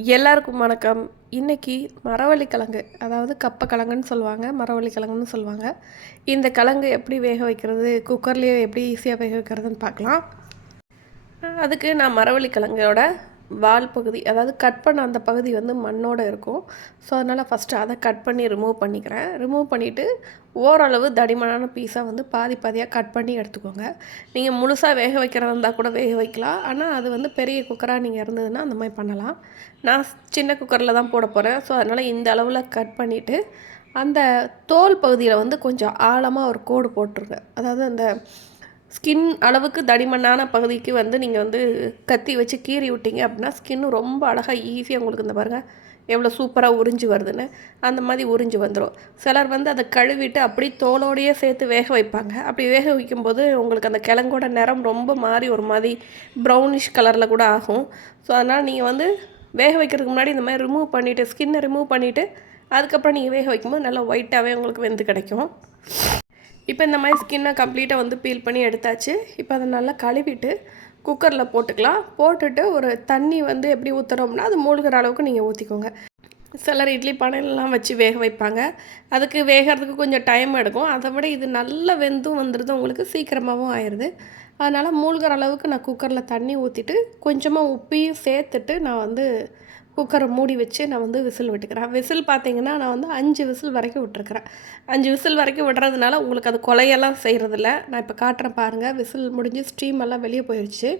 எல்லாருக்கும் வணக்கம். இன்னைக்கு மரவள்ளிக்கிழங்கு, அதாவது கப்பக்கிழங்குன்னு சொல்லுவாங்க, மரவள்ளிக்கிழங்குன்னு சொல்லுவாங்க. இந்த கிழங்கு எப்படி வேக வைக்கிறது, குக்கர்லேயே எப்படி ஈஸியாக வேக வைக்கிறதுன்னு பார்க்கலாம். அதுக்கு நான் மரவள்ளிக்கிழங்கோட வால் பகுதி, அதாவது கட் பண்ண அந்த பகுதி வந்து மண்ணோடு இருக்கும். ஸோ அதனால் ஃபஸ்ட்டு அதை கட் பண்ணி ரிமூவ் பண்ணிக்கிறேன். ரிமூவ் பண்ணிவிட்டு ஓரளவு தடிமனான பீஸாக வந்து பாதி பாதியாக கட் பண்ணி எடுத்துக்கோங்க. நீங்கள் முழுசாக வேக வைக்கிறதா இருந்தால் கூட வேக வைக்கலாம். ஆனால் அது வந்து பெரிய குக்கராக நீங்கள் இருந்ததுன்னா அந்த மாதிரி பண்ணலாம். நான் சின்ன குக்கரில் தான் போட போகிறேன். ஸோ அதனால் இந்த அளவில் கட் பண்ணிவிட்டு அந்த தோல் பகுதியில் வந்து கொஞ்சம் ஆழமாக ஒரு கோடு போட்டுருங்க. அதாவது அந்த ஸ்கின் அளவுக்கு தடிமனான பகுதிக்கு வந்து நீங்கள் வந்து கத்தி வச்சு கீறி விட்டீங்க அப்படின்னா ஸ்கின்னு ரொம்ப அழகாக ஈஸியாக உங்களுக்கு இந்த பாருங்கள் எவ்வளோ சூப்பராக உறிஞ்சி வருதுன்னு அந்த மாதிரி உறிஞ்சி வந்துடும். சிலர் வந்து அதை கழுவிட்டு அப்படி தோலோடையே சேர்த்து வேக வைப்பாங்க. அப்படி வேக வைக்கும்போது உங்களுக்கு அந்த கிழங்கோட நிறம் ரொம்ப மாறி ஒரு மாதிரி ப்ரௌனிஷ் கலரில் கூட ஆகும். ஸோ அதனால் நீங்கள் வந்து வேக வைக்கிறதுக்கு முன்னாடி இந்த மாதிரி ரிமூவ் பண்ணிவிட்டு ஸ்கின்னை ரிமூவ் பண்ணிவிட்டு அதுக்கப்புறம் நீங்கள் வேக வைக்கும்போது நல்லா ஒயிட்டாகவே உங்களுக்கு வெந்து கிடைக்கும். இப்போ இந்த மாதிரி ஸ்கின்னை கம்ப்ளீட்டாக வந்து பீல் பண்ணி எடுத்தாச்சு. இப்போ அதை நல்லா கழுவிட்டு குக்கரில் போட்டுக்கலாம். போட்டுட்டு ஒரு தண்ணி வந்து எப்படி ஊற்றுறோம்னா அது மூழ்கிற அளவுக்கு நீங்கள் ஊற்றிக்கோங்க. சிலர் இட்லி பானையிலலாம் வச்சு வேக வைப்பாங்க. அதுக்கு வேகிறதுக்கு கொஞ்சம் டைம் எடுக்கும். அதை விட இது நல்லா வெந்தும் வந்துடுது, உங்களுக்கு சீக்கிரமாகவும் ஆயிடுது. அதனால் மூழ்கிற அளவுக்கு நான் குக்கரில் தண்ணி ஊற்றிட்டு கொஞ்சமாக உப்பையும் சேர்த்துட்டு நான் வந்து குக்கரை மூடி வச்சு நான் வந்து விசில் விட்டுக்கிறேன். விசில் பார்த்திங்கன்னா நான் வந்து 5 விசில் வரைக்கும் விட்டுருக்குறேன். 5 விசில் வரைக்கும் விடுறதுனால உங்களுக்கு அது கொலையெல்லாம் செய்கிறதில்ல. நான் இப்போ காட்டுறேன் பாருங்கள். விசில் முடிஞ்சு ஸ்டீம் எல்லாம் வெளியே போயிடுச்சு.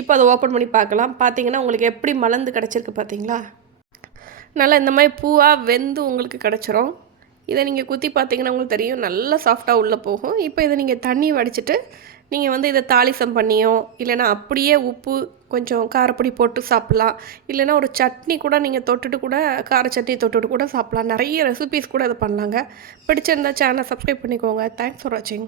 இப்போ அதை ஓப்பன் பண்ணி பார்க்கலாம். பார்த்திங்கன்னா உங்களுக்கு எப்படி மலர்ந்து கிடச்சிருக்கு பார்த்தீங்களா? நல்லா இந்த மாதிரி பூவாக வெந்து உங்களுக்கு கிடச்சிரும். இதை நீங்கள் குத்தி பார்த்தீங்கன்னா உங்களுக்கு தெரியும், நல்லா சாஃப்டாக உள்ளே போகும். இப்போ இதை நீங்கள் தண்ணி வடிச்சிட்டு நீங்கள் வந்து இதை தாளிசம் பண்ணியோ இல்லைனா அப்படியே உப்பு கொஞ்சம் காரப்பொடி போட்டு சாப்பிட்லாம். இல்லைனா ஒரு சட்னி கூட நீங்கள் தொட்டுட்டு கூட கார சட்னி தொட்டுட்டு கூட சாப்பிட்லாம். நிறைய ரெசிபீஸ் கூட இது பண்ணலாங்க. பிடிச்சிருந்தா சேனலை சப்ஸ்கிரைப் பண்ணிக்கோங்க. தேங்க்ஸ் ஃபார் வாட்சிங்.